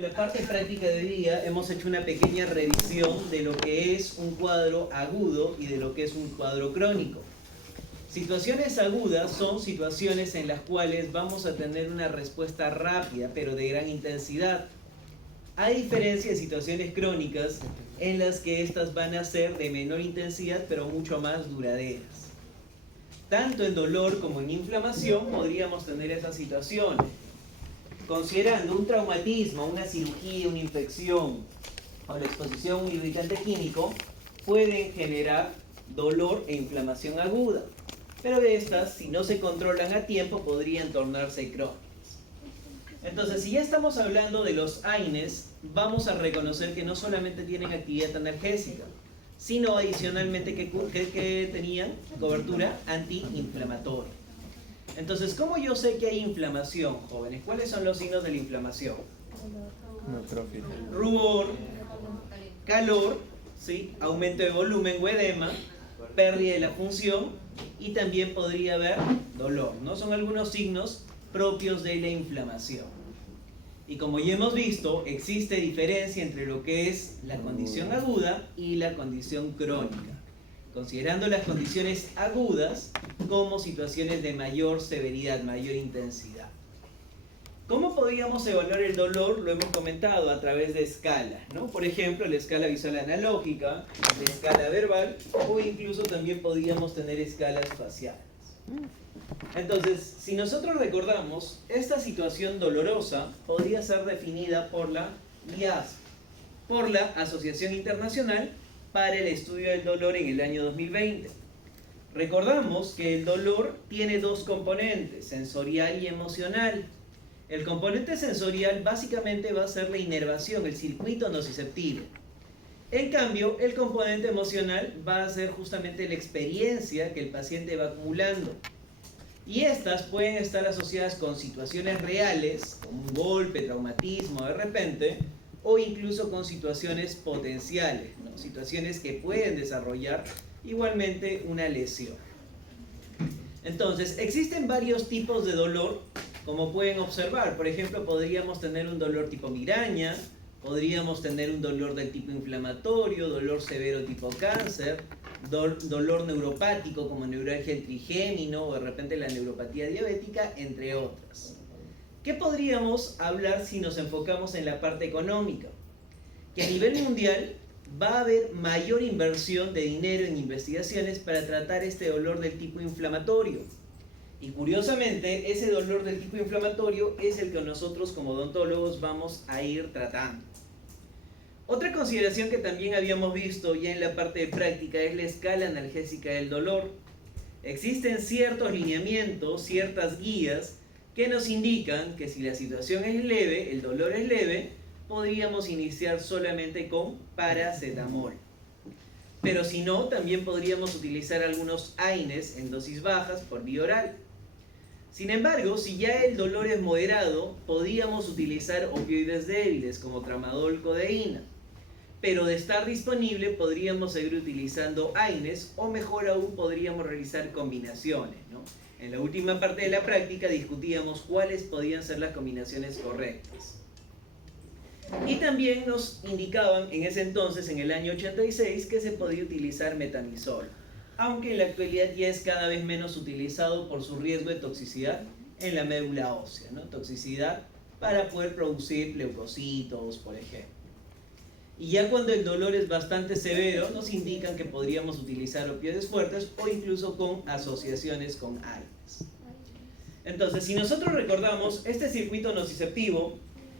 En la parte práctica de hoy día hemos hecho una pequeña revisión de lo que es un cuadro agudo y de lo que es un cuadro crónico. Situaciones agudas son situaciones en las cuales vamos a tener una respuesta rápida pero de gran intensidad. A diferencia de situaciones crónicas en las que estas van a ser de menor intensidad pero mucho más duraderas. Tanto en dolor como en inflamación podríamos tener esa situación. Considerando un traumatismo, una cirugía, una infección o la exposición a un irritante químico, pueden generar dolor e inflamación aguda. Pero estas, si no se controlan a tiempo, podrían tornarse crónicas. Entonces, si ya estamos hablando de los AINES, vamos a reconocer que no solamente tienen actividad analgésica, sino adicionalmente que tenían cobertura antiinflamatoria. Entonces, ¿cómo yo sé que hay inflamación, jóvenes? ¿Cuáles son los signos de la inflamación? Rubor, calor, ¿sí? Aumento de volumen o edema, pérdida de la función y también podría haber dolor, ¿no? Son algunos signos propios de la inflamación. Y como ya hemos visto, existe diferencia entre lo que es la condición aguda y la condición crónica, considerando las condiciones agudas como situaciones de mayor severidad, mayor intensidad. ¿Cómo podríamos evaluar el dolor? Lo hemos comentado a través de escalas, ¿no? Por ejemplo, la escala visual analógica, la escala verbal, o incluso también podríamos tener escalas faciales. Entonces, si nosotros recordamos, esta situación dolorosa podría ser definida por la IASP, por la Asociación Internacional para el Estudio del Dolor en el año 2020. Recordamos que el dolor tiene dos componentes, sensorial y emocional. El componente sensorial básicamente va a ser la inervación, el circuito nociceptivo. En cambio, el componente emocional va a ser justamente la experiencia que el paciente va acumulando. Y estas pueden estar asociadas con situaciones reales, como un golpe, traumatismo de repente, o incluso con situaciones potenciales, ¿no? Situaciones que pueden desarrollar igualmente una lesión. Entonces, existen varios tipos de dolor, como pueden observar. Por ejemplo, podríamos tener un dolor tipo migraña, podríamos tener un dolor del tipo inflamatorio, dolor severo tipo cáncer, dolor neuropático como neuralgia del trigémino o de repente la neuropatía diabética, entre otras. ¿Qué podríamos hablar si nos enfocamos en la parte económica? Que a nivel mundial va a haber mayor inversión de dinero en investigaciones para tratar este dolor del tipo inflamatorio. Y curiosamente, ese dolor del tipo inflamatorio es el que nosotros como odontólogos vamos a ir tratando. Otra consideración que también habíamos visto ya en la parte de práctica es la escala analgésica del dolor. Existen ciertos lineamientos, ciertas guías que nos indican que si la situación es leve, el dolor es leve, podríamos iniciar solamente con paracetamol. Pero si no, también podríamos utilizar algunos AINES en dosis bajas por vía oral. Sin embargo, si ya el dolor es moderado, podríamos utilizar opioides débiles como tramadol, codeína. Pero de estar disponible, podríamos seguir utilizando AINES o mejor aún podríamos realizar combinaciones, ¿no? En la última parte de la práctica discutíamos cuáles podían ser las combinaciones correctas. Y también nos indicaban en ese entonces, en el año 86, que se podía utilizar metamizol, aunque en la actualidad ya es cada vez menos utilizado por su riesgo de toxicidad en la médula ósea, ¿no? Toxicidad para poder producir leucocitos, por ejemplo. Y ya cuando el dolor es bastante severo, nos indican que podríamos utilizar opioides fuertes o incluso con asociaciones con AINES. Entonces, si nosotros recordamos, este circuito nociceptivo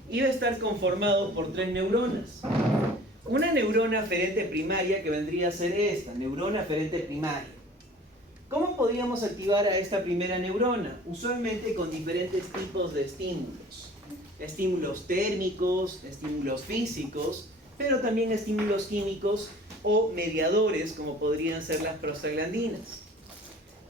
iba a estar conformado por tres neuronas. Una neurona aferente primaria que vendría a ser esta, neurona aferente primaria. ¿Cómo podríamos activar a esta primera neurona? Usualmente con diferentes tipos de estímulos. Estímulos térmicos, estímulos físicos, pero también estímulos químicos o mediadores como podrían ser las prostaglandinas.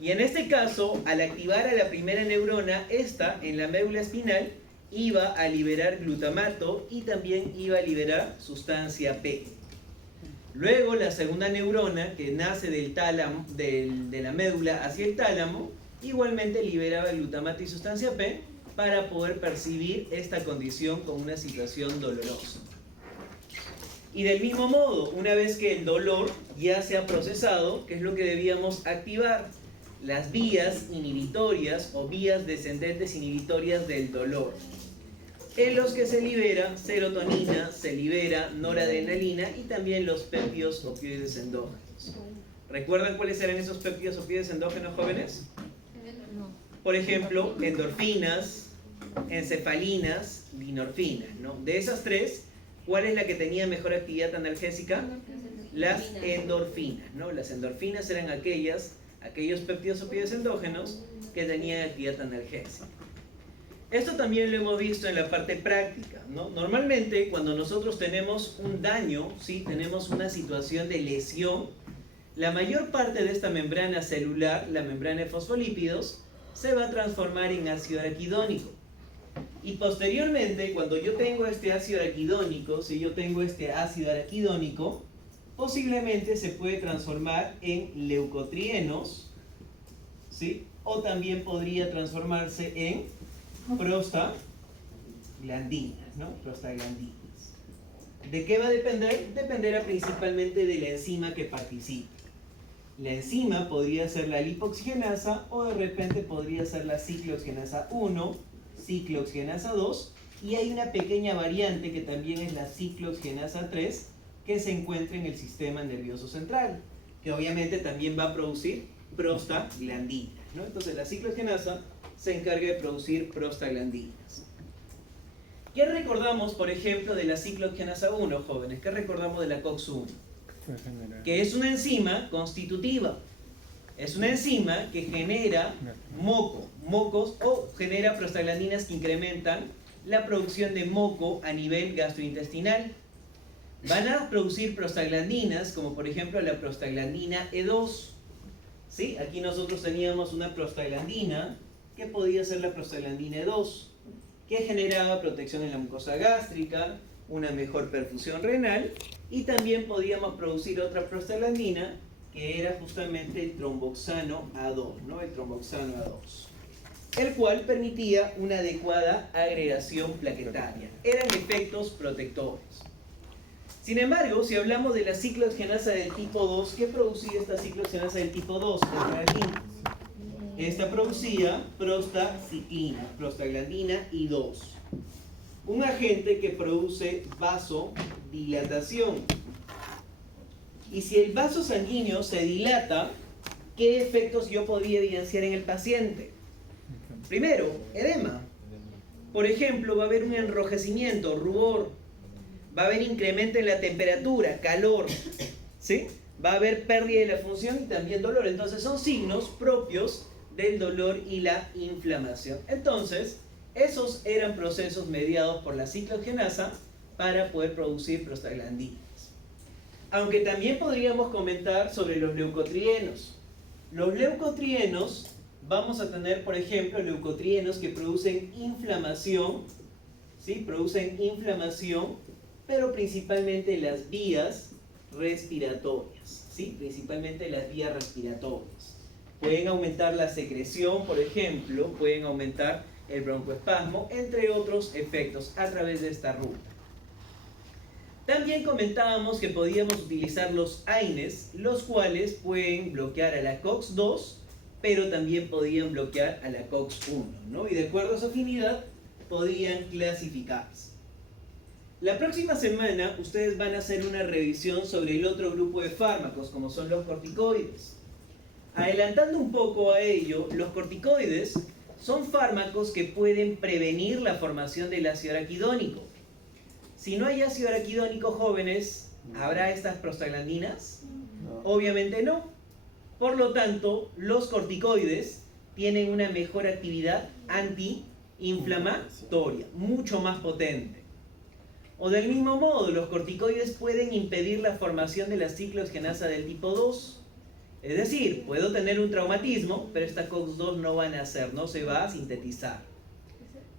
Y en este caso, al activar a la primera neurona, esta en la médula espinal iba a liberar glutamato y también iba a liberar sustancia P. Luego la segunda neurona, que nace del tálamo, de la médula hacia el tálamo, igualmente liberaba glutamato y sustancia P, para poder percibir esta condición como una situación dolorosa. Y del mismo modo, una vez que el dolor ya se ha procesado, ¿qué es lo que debíamos activar? Las vías inhibitorias o vías descendentes inhibitorias del dolor, en los que se libera serotonina, se libera noradrenalina y también los péptidos opioides endógenos. ¿Recuerdan cuáles eran esos péptidos opioides endógenos, jóvenes? Por ejemplo, endorfinas, encefalinas, dinorfinas, ¿no? De esas tres, ¿cuál es la que tenía mejor actividad analgésica? Las endorfinas, ¿no? Las endorfinas eran aquellos péptidos opioides endógenos que tenían actividad analgésica. Esto también lo hemos visto en la parte práctica, ¿no? Normalmente, cuando nosotros tenemos un daño, ¿sí? Tenemos una situación de lesión, la mayor parte de esta membrana celular, la membrana de fosfolípidos, se va a transformar en ácido araquidónico. Y posteriormente, cuando yo tengo este ácido araquidónico, si yo tengo este ácido araquidónico, posiblemente se puede transformar en leucotrienos, ¿sí? O también podría transformarse en prostaglandinas, ¿no? Prostaglandinas. ¿De qué va a depender? Dependerá principalmente de la enzima que participe. La enzima podría ser la lipoxgenasa o de repente podría ser la ciclooxigenasa 1, ciclooxigenasa 2, y hay una pequeña variante que también es la ciclooxigenasa 3 que se encuentra en el sistema nervioso central, que obviamente también va a producir prostaglandinas, ¿no? Entonces la ciclooxigenasa se encarga de producir prostaglandinas. ¿Qué recordamos, por ejemplo, de la ciclooxigenasa 1, jóvenes? ¿Qué recordamos de la COX-1? Que es una enzima constitutiva. Es una enzima que genera mocos o genera prostaglandinas que incrementan la producción de moco a nivel gastrointestinal. Van a producir prostaglandinas, como por ejemplo la prostaglandina E2. ¿Sí? Aquí nosotros teníamos una prostaglandina que podía ser la prostaglandina E2, que generaba protección en la mucosa gástrica, una mejor perfusión renal, y también podíamos producir otra prostaglandina que era justamente el tromboxano A2, ¿no? El tromboxano A2, el cual permitía una adecuada agregación plaquetaria. Eran efectos protectores. Sin embargo, si hablamos de la ciclooxigenasa del tipo 2, ¿qué producía esta ciclooxigenasa del tipo 2? Esta producía prostaciclina, prostaglandina I2, un agente que produce vasodilatación. Y si el vaso sanguíneo se dilata, ¿qué efectos yo podría evidenciar en el paciente? Primero, edema. Por ejemplo, va a haber un enrojecimiento, rubor. Va a haber incremento en la temperatura, calor. ¿Sí? Va a haber pérdida de la función y también dolor. Entonces son signos propios del dolor y la inflamación. Entonces, esos eran procesos mediados por la ciclooxigenasa para poder producir prostaglandinas. Aunque también podríamos comentar sobre los leucotrienos. Los leucotrienos, vamos a tener, por ejemplo, leucotrienos que producen inflamación, ¿sí? Producen inflamación, pero principalmente las vías respiratorias, ¿sí? Principalmente las vías respiratorias. Pueden aumentar la secreción, por ejemplo, pueden aumentar el broncoespasmo, entre otros efectos a través de esta ruta. También comentábamos que podíamos utilizar los AINES, los cuales pueden bloquear a la COX-2, pero también podían bloquear a la COX-1, ¿no? Y de acuerdo a su afinidad, podían clasificarse. La próxima semana ustedes van a hacer una revisión sobre el otro grupo de fármacos, como son los corticoides. Adelantando un poco a ello, los corticoides son fármacos que pueden prevenir la formación del ácido araquidónico. Si no hay ácido araquidónico, jóvenes, ¿habrá estas prostaglandinas? No. Obviamente no. Por lo tanto, los corticoides tienen una mejor actividad antiinflamatoria, mucho más potente. O del mismo modo, los corticoides pueden impedir la formación de la ciclooxigenasa del tipo 2. Es decir, puedo tener un traumatismo, pero esta COX-2 no va a nacer, no se va a sintetizar.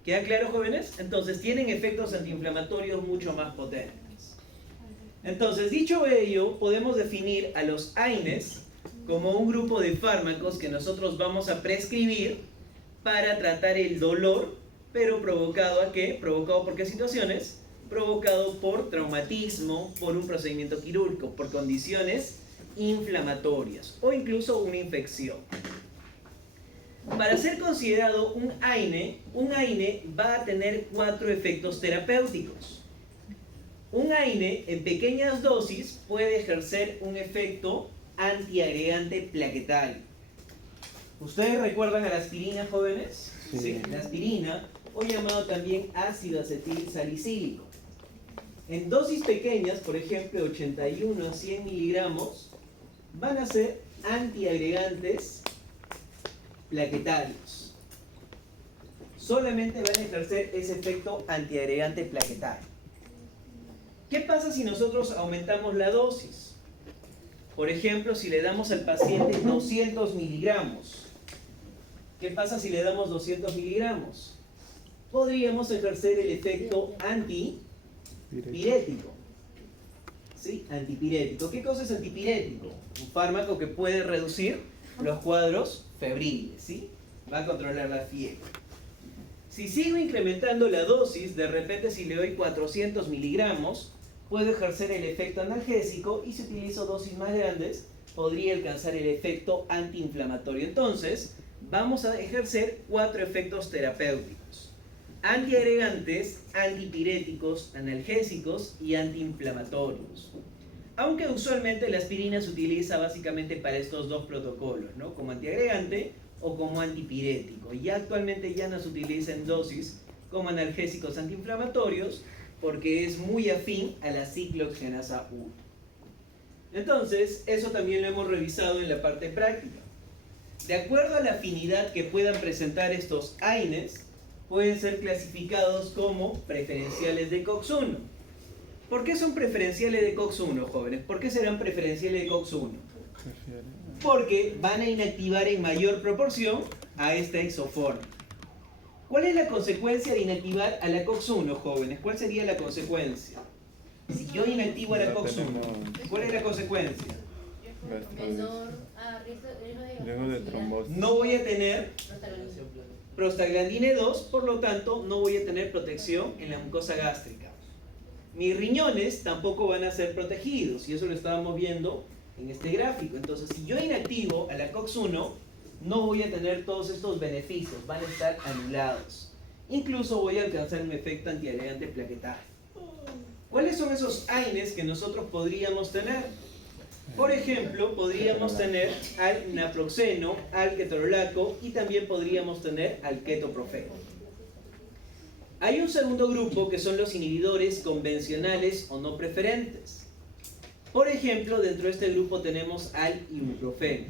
¿Queda claro, jóvenes? Entonces, tienen efectos antiinflamatorios mucho más potentes. Entonces, dicho ello, podemos definir a los AINES como un grupo de fármacos que nosotros vamos a prescribir para tratar el dolor pero ¿provocado a qué? ¿Provocado por qué situaciones? Provocado por traumatismo, por un procedimiento quirúrgico, por condiciones inflamatorias o incluso una infección. Para ser considerado un AINE va a tener 4 efectos terapéuticos. Un AINE en pequeñas dosis puede ejercer un efecto antiagregante plaquetario. ¿Ustedes recuerdan a la aspirina, jóvenes? Sí. La aspirina, o llamado también ácido acetil salicílico. En dosis pequeñas, por ejemplo, 81 a 100 miligramos, van a ser antiagregantes plaquetarios. Solamente van a ejercer ese efecto antiagregante plaquetario. ¿Qué pasa si nosotros aumentamos la dosis? Por ejemplo, si le damos al paciente 200 miligramos. ¿Qué pasa si le damos 200 miligramos? Podríamos ejercer el efecto antipirético. ¿Sí? Antipirético. ¿Qué cosa es antipirético? Un fármaco que puede reducir los cuadros febriles, ¿sí? Va a controlar la fiebre. Si sigo incrementando la dosis, de repente si le doy 400 miligramos, puedo ejercer el efecto analgésico, y si utilizo dosis más grandes, podría alcanzar el efecto antiinflamatorio. Entonces, vamos a ejercer 4 efectos terapéuticos: antiagregantes, antipiréticos, analgésicos y antiinflamatorios. Aunque usualmente la aspirina se utiliza básicamente para estos 2 protocolos, ¿no? Como antiagregante o como antipirético. Y actualmente ya no se utiliza en dosis como analgésicos antiinflamatorios porque es muy afín a la ciclooxigenasa 1. Entonces, eso también lo hemos revisado en la parte práctica. De acuerdo a la afinidad que puedan presentar estos AINES, pueden ser clasificados como preferenciales de COX-1. ¿Por qué son preferenciales de COX-1, jóvenes? ¿Por qué serán preferenciales de COX-1? Porque van a inactivar en mayor proporción a esta isoforma. ¿Cuál es la consecuencia de inactivar a la COX-1, jóvenes? ¿Cuál sería la consecuencia? Si yo inactivo a la COX-1, ¿cuál es la consecuencia? Menor riesgo de trombosis. No voy a tener prostaglandina 2, por lo tanto no voy a tener protección en la mucosa gástrica. Mis riñones tampoco van a ser protegidos, y eso lo estábamos viendo en este gráfico. Entonces, si yo inactivo a la COX-1, no voy a tener todos estos beneficios, van a estar anulados. Incluso voy a alcanzar un efecto antiagregante plaquetario. ¿Cuáles son esos AINES que nosotros podríamos tener? Por ejemplo, podríamos tener al naproxeno, al ketorolaco, y también podríamos tener al ketoprofeno. Hay un segundo grupo que son los inhibidores convencionales o no preferentes. Por ejemplo, dentro de este grupo tenemos al ibuprofeno.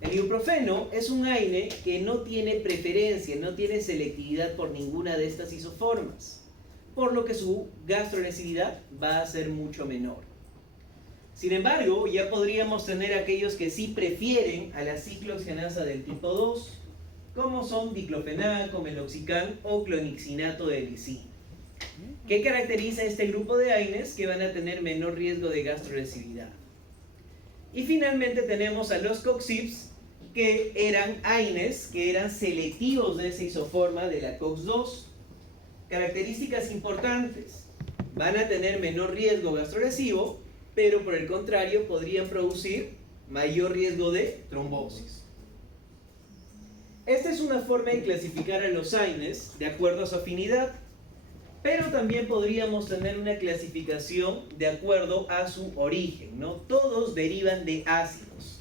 El ibuprofeno es un AINE que no tiene preferencia, no tiene selectividad por ninguna de estas isoformas, por lo que su gastrolesividad va a ser mucho menor. Sin embargo, ya podríamos tener aquellos que sí prefieren a la ciclooxigenasa del tipo 2, como son diclofenaco, meloxicam o clonixinato de glicina. ¿Qué caracteriza este grupo de AINES? Que van a tener menor riesgo de gastrolesividad. Y finalmente tenemos a los COX-IPs, que eran AINES, que eran selectivos de esa isoforma de la COX-2. Características importantes: van a tener menor riesgo gastrolesivo, pero por el contrario podrían producir mayor riesgo de trombosis. Esta es una forma de clasificar a los AINES de acuerdo a su afinidad, pero también podríamos tener una clasificación de acuerdo a su origen, ¿no? Todos derivan de ácidos: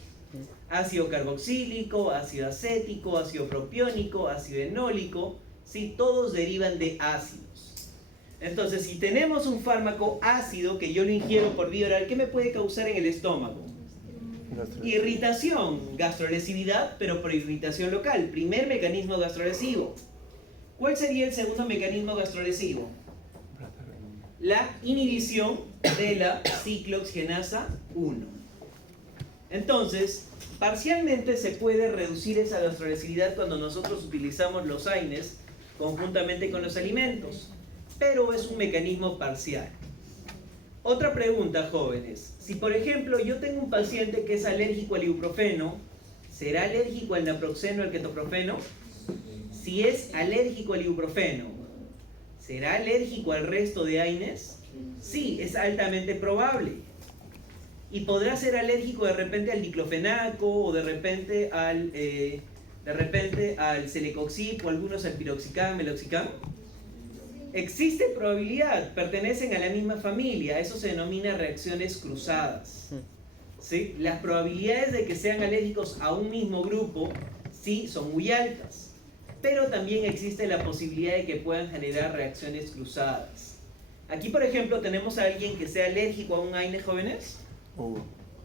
ácido carboxílico, ácido acético, ácido propiónico, ácido enólico, ¿sí? Todos derivan de ácidos. Entonces, si tenemos un fármaco ácido que yo lo ingiero por vía oral, ¿qué me puede causar en el estómago? Irritación, gastrolesividad, pero por irritación local. Primer mecanismo gastrolesivo. ¿Cuál sería el segundo mecanismo gastrolesivo? La inhibición de la ciclooxigenasa 1. Entonces, parcialmente se puede reducir esa gastrolesividad cuando nosotros utilizamos los AINES conjuntamente con los alimentos, pero es un mecanismo parcial. Otra pregunta, jóvenes: si por ejemplo yo tengo un paciente que es alérgico al ibuprofeno, ¿será alérgico al naproxeno o al ketoprofeno? Si es alérgico al ibuprofeno, ¿será alérgico al resto de AINES? Sí, es altamente probable. Y podrá ser alérgico de repente al diclofenaco o de repente al celecoxib o algunos al piroxicam, meloxicam. Existe probabilidad, pertenecen a la misma familia, eso se denomina reacciones cruzadas. ¿Sí? Las probabilidades de que sean alérgicos a un mismo grupo, sí, son muy altas. Pero también existe la posibilidad de que puedan generar reacciones cruzadas. Aquí, por ejemplo, tenemos a alguien que sea alérgico a un AINE, jóvenes.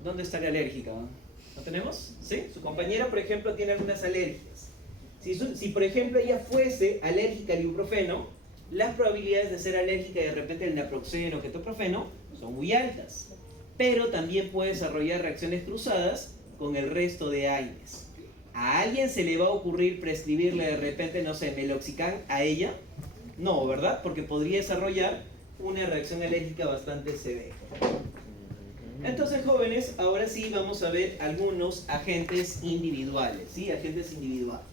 ¿Dónde estaría alérgica? ¿No tenemos? ¿Sí? Su compañera, por ejemplo, tiene algunas alergias. Si por ejemplo, ella fuese alérgica al ibuprofeno, las probabilidades de ser alérgica de repente al naproxeno o ketoprofeno son muy altas. Pero también puede desarrollar reacciones cruzadas con el resto de AINES. ¿A alguien se le va a ocurrir prescribirle de repente, no sé, meloxicam a ella? No, ¿verdad? Porque podría desarrollar una reacción alérgica bastante severa. Entonces, jóvenes, ahora sí vamos a ver algunos agentes individuales, ¿sí? Agentes individuales.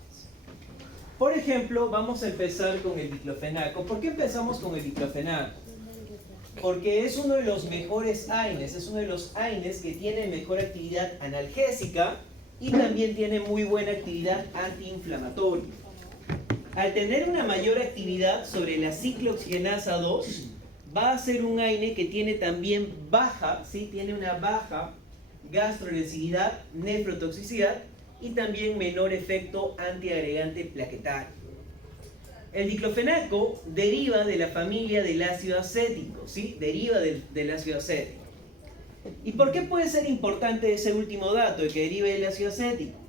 Por ejemplo, vamos a empezar con el diclofenaco. ¿Por qué empezamos con el diclofenaco? Porque es uno de los mejores AINES, es uno de los AINES que tiene mejor actividad analgésica y también tiene muy buena actividad antiinflamatoria. Al tener una mayor actividad sobre la ciclooxigenasa 2, va a ser un AINE que tiene también baja, ¿sí? Tiene una baja gastrolesividad, nefrotoxicidad y también menor efecto antiagregante plaquetario. El diclofenaco deriva de la familia del ácido acético, ¿sí? Deriva del ácido acético. ¿Y por qué puede ser importante ese último dato de que derive del ácido acético?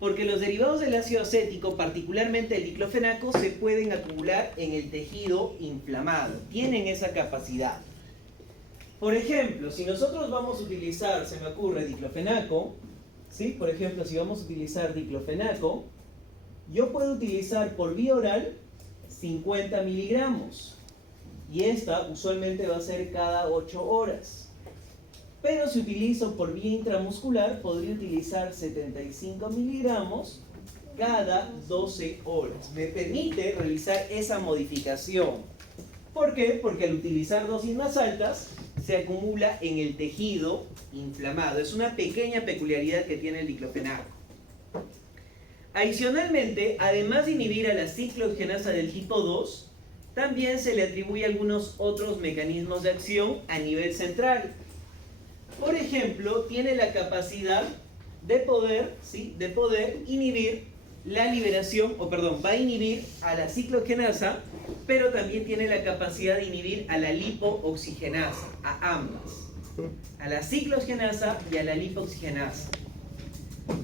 Porque los derivados del ácido acético, particularmente el diclofenaco, se pueden acumular en el tejido inflamado. Tienen esa capacidad. Por ejemplo, si nosotros vamos a utilizar, se me ocurre, diclofenaco, ¿sí? Por ejemplo, si vamos a utilizar diclofenaco, yo puedo utilizar por vía oral 50 miligramos. Y esta usualmente va a ser cada 8 horas. Pero si utilizo por vía intramuscular, podría utilizar 75 miligramos cada 12 horas. Me permite realizar esa modificación. ¿Por qué? Porque al utilizar dosis más altas, se acumula en el tejido inflamado. Es una pequeña peculiaridad que tiene el diclofenaco. Adicionalmente, además de inhibir a la ciclooxigenasa del tipo 2, también se le atribuye algunos otros mecanismos de acción a nivel central. Por ejemplo, tiene la capacidad de poder inhibir la liberación, va a inhibir a la ciclooxigenasa, pero también tiene la capacidad de inhibir a la lipooxigenasa, a ambas, a la ciclooxigenasa y a la lipooxigenasa.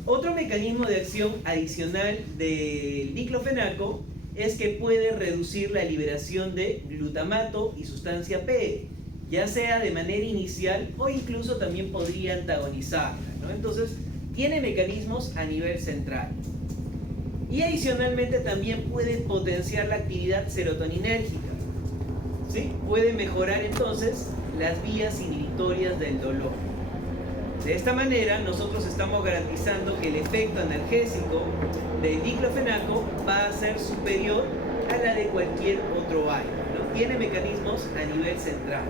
Otro mecanismo de acción adicional del diclofenaco es que puede reducir la liberación de glutamato y sustancia P, ya sea de manera inicial o incluso también podría antagonizarla, ¿no? Entonces, tiene mecanismos a nivel central. Y adicionalmente también puede potenciar la actividad serotoninérgica, ¿sí? Puede mejorar entonces las vías inhibitorias del dolor. De esta manera, nosotros estamos garantizando que el efecto analgésico del diclofenaco va a ser superior a la de cualquier otro AINE, ¿no? Tiene mecanismos a nivel central.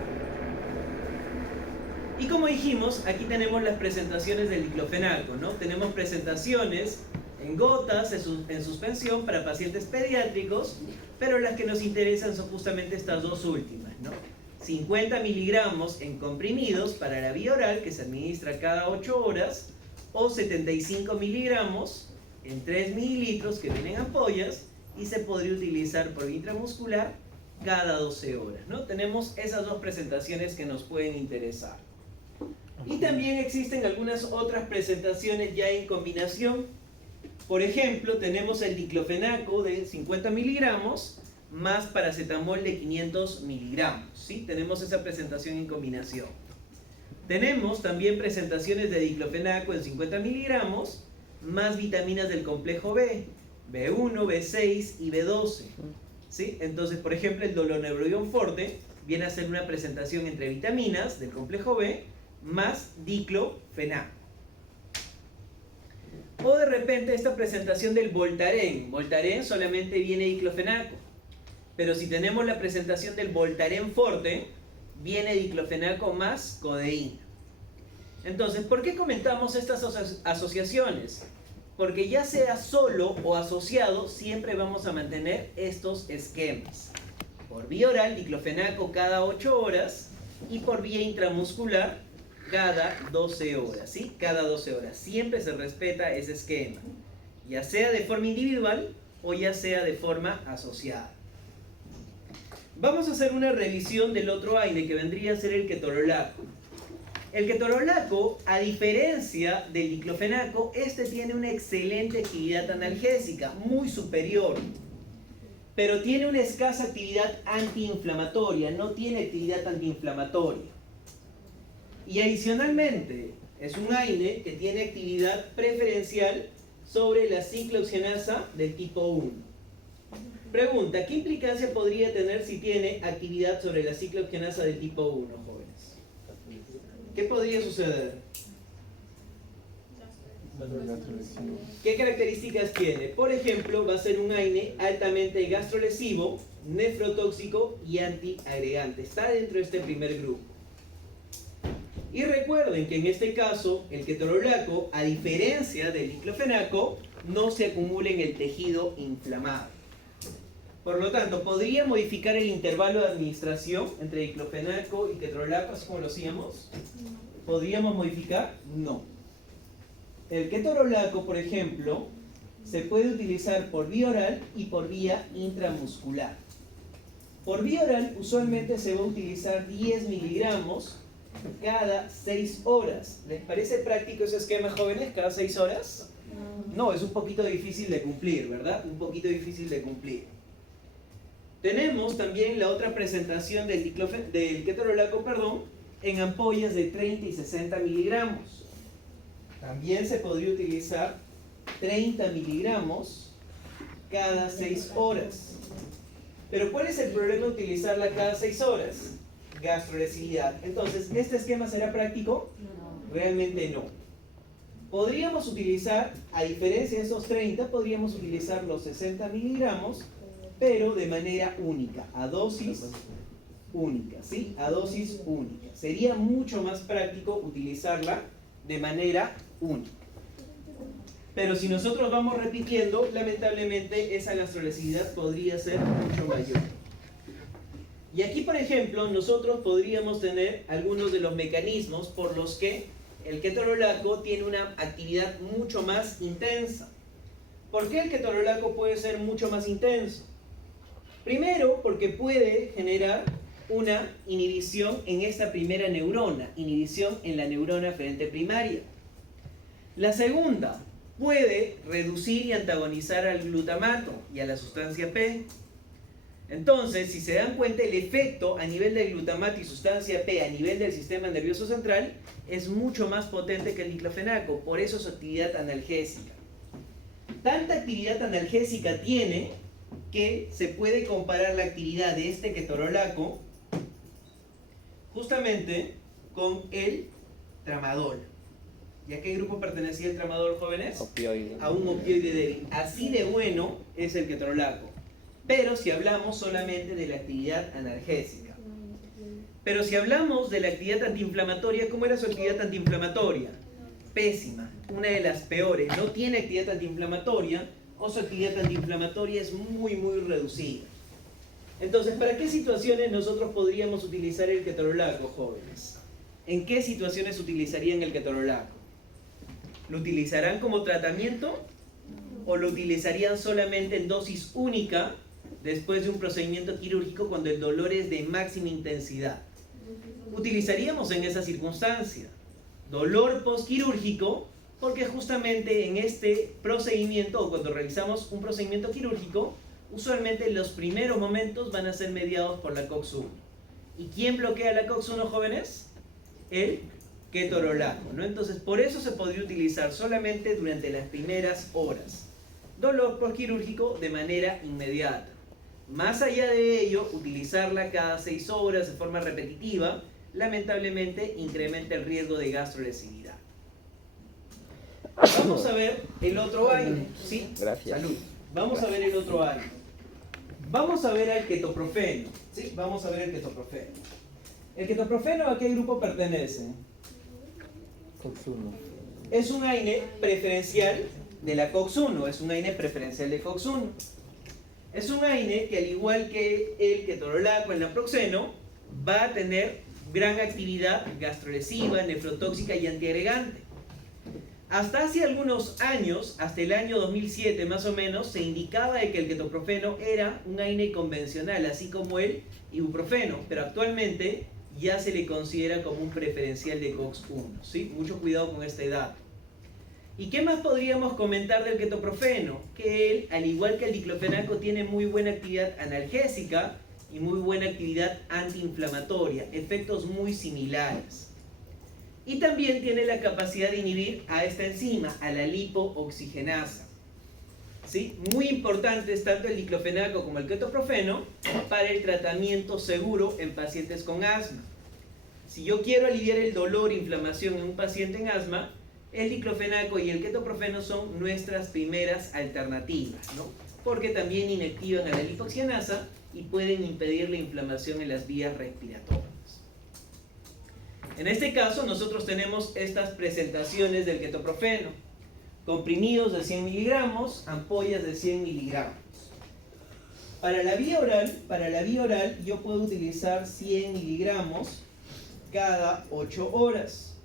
Y como dijimos, aquí tenemos las presentaciones del diclofenaco, ¿no? Tenemos presentaciones en gotas, en suspensión para pacientes pediátricos, pero las que nos interesan son justamente estas dos últimas, ¿no? 50 miligramos en comprimidos para la vía oral, que se administra cada 8 horas, o 75 miligramos en 3 mililitros que vienen ampollas y se podría utilizar por vía intramuscular cada 12 horas, ¿no? Tenemos esas dos presentaciones que nos pueden interesar. Y también existen algunas otras presentaciones ya en combinación. Por ejemplo, tenemos el diclofenaco de 50 miligramos más paracetamol de 500 miligramos, ¿sí? Tenemos esa presentación en combinación. Tenemos también presentaciones de diclofenaco en 50 miligramos más vitaminas del complejo B, B1, B6 y B12, ¿sí? Entonces, por ejemplo, el doloneurobión forte viene a ser una presentación entre vitaminas del complejo B más diclofenaco. O de repente esta presentación del Voltaren. Voltaren solamente viene diclofenaco. Pero si tenemos la presentación del Voltaren forte, viene diclofenaco más codeína. Entonces, ¿por qué comentamos estas asociaciones? Porque ya sea solo o asociado, siempre vamos a mantener estos esquemas. Por vía oral, diclofenaco cada 8 horas y por vía intramuscular cada 12 horas, ¿sí? Cada 12 horas. Siempre se respeta ese esquema, ya sea de forma individual o ya sea de forma asociada. Vamos a hacer una revisión del otro AINE que vendría a ser el ketorolaco. El ketorolaco, a diferencia del diclofenaco, este tiene una excelente actividad analgésica, muy superior, pero tiene una escasa actividad antiinflamatoria, no tiene actividad antiinflamatoria. Y adicionalmente, es un AINE que tiene actividad preferencial sobre la ciclooxenasa del tipo 1. Pregunta, ¿qué implicancia podría tener si tiene actividad sobre la ciclooxenasa del tipo 1, jóvenes? ¿Qué podría suceder? ¿Qué características tiene? Por ejemplo, va a ser un AINE altamente gastrolesivo, nefrotóxico y antiagregante. Está dentro de este primer grupo. Y recuerden que en este caso, el ketorolaco, a diferencia del diclofenaco, no se acumula en el tejido inflamado. Por lo tanto, ¿podría modificar el intervalo de administración entre diclofenaco y ketorolaco, así como lo hacíamos? ¿Podríamos modificar? No. El ketorolaco, por ejemplo, se puede utilizar por vía oral y por vía intramuscular. Por vía oral, usualmente se va a utilizar 10 miligramos cada 6 horas. ¿Les parece práctico ese esquema, jóvenes? ¿Cada 6 horas? No, es un poquito difícil de cumplir, ¿verdad? Un poquito difícil de cumplir. Tenemos también la otra presentación del ketorolaco, en ampollas de 30 y 60 miligramos. También se podría utilizar 30 miligramos cada 6 horas. Pero ¿cuál es el problema de utilizarla cada 6 horas? Gastrolesividad. Entonces, ¿este esquema será práctico? No. Realmente no. Podríamos utilizar, a diferencia de esos 30, podríamos utilizar los 60 miligramos, pero de manera única, a dosis única, ¿sí? A dosis única. Sería mucho más práctico utilizarla de manera única. Pero si nosotros vamos repitiendo, lamentablemente esa gastrolesividad podría ser mucho mayor. Y aquí, por ejemplo, nosotros podríamos tener algunos de los mecanismos por los que el ketorolaco tiene una actividad mucho más intensa. ¿Por qué el ketorolaco puede ser mucho más intenso? Primero, porque puede generar una inhibición en esta primera neurona, inhibición en la neurona aferente primaria. La segunda, puede reducir y antagonizar al glutamato y a la sustancia P. Entonces, si se dan cuenta, el efecto a nivel del glutamato y sustancia P a nivel del sistema nervioso central es mucho más potente que el diclofenaco, por eso su actividad analgésica. Tanta actividad analgésica tiene que se puede comparar la actividad de este ketorolaco justamente con el tramadol. ¿Y a qué grupo pertenecía el tramadol, jóvenes? Opioide. A un opioide débil. Así de bueno es el ketorolaco. Pero si hablamos solamente de la actividad analgésica. Pero si hablamos de la actividad antiinflamatoria, ¿cómo era su actividad antiinflamatoria? Pésima, una de las peores. No tiene actividad antiinflamatoria o su actividad antiinflamatoria es muy reducida. Entonces, ¿para qué situaciones nosotros podríamos utilizar el ketorolaco, jóvenes? ¿En qué situaciones utilizarían el ketorolaco? ¿Lo utilizarán como tratamiento o lo utilizarían solamente en dosis única después de un procedimiento quirúrgico cuando el dolor es de máxima intensidad? Utilizaríamos en esa circunstancia dolor postquirúrgico, porque justamente en este procedimiento o cuando realizamos un procedimiento quirúrgico, usualmente los primeros momentos van a ser mediados por la COX-1. ¿Y quién bloquea la COX-1, jóvenes? El ketorolaco, ¿no? Entonces, por eso se podría utilizar solamente durante las primeras horas. Dolor postquirúrgico de manera inmediata. Más allá de ello, utilizarla cada 6 horas de forma repetitiva, lamentablemente incrementa el riesgo de gastrolesividad. Vamos a ver el otro AINE, ¿sí? Gracias. Salud. Vamos a ver el otro AINE. Vamos a ver al ketoprofeno, ¿sí? Vamos a ver el ketoprofeno. ¿El ketoprofeno a qué grupo pertenece? COX-1. Es un AINE preferencial de la COX-1, es un AINE preferencial de COX-1. Es un AINE que, al igual que el ketorolaco, el naproxeno, va a tener gran actividad gastrolesiva, nefrotóxica y antiagregante. Hasta hace algunos años, hasta el año 2007 más o menos, se indicaba de que el ketoprofeno era un AINE convencional, así como el ibuprofeno, pero actualmente ya se le considera como un preferencial de COX-1, ¿sí? Mucho cuidado con esta edad. ¿Y qué más podríamos comentar del ketoprofeno? Que él, al igual que el diclofenaco, tiene muy buena actividad analgésica y muy buena actividad antiinflamatoria, efectos muy similares. Y también tiene la capacidad de inhibir a esta enzima, a la lipooxigenasa. ¿Sí? Muy importantes tanto el diclofenaco como el ketoprofeno para el tratamiento seguro en pacientes con asma. Si yo quiero aliviar el dolor e inflamación en un paciente en asma, el diclofenaco y el ketoprofeno son nuestras primeras alternativas, ¿no? Porque también inactivan a la lipooxigenasa y pueden impedir la inflamación en las vías respiratorias. En este caso, nosotros tenemos estas presentaciones del ketoprofeno: comprimidos de 100 miligramos, ampollas de 100 miligramos. Para la vía oral, yo puedo utilizar 100 miligramos cada 8 horas.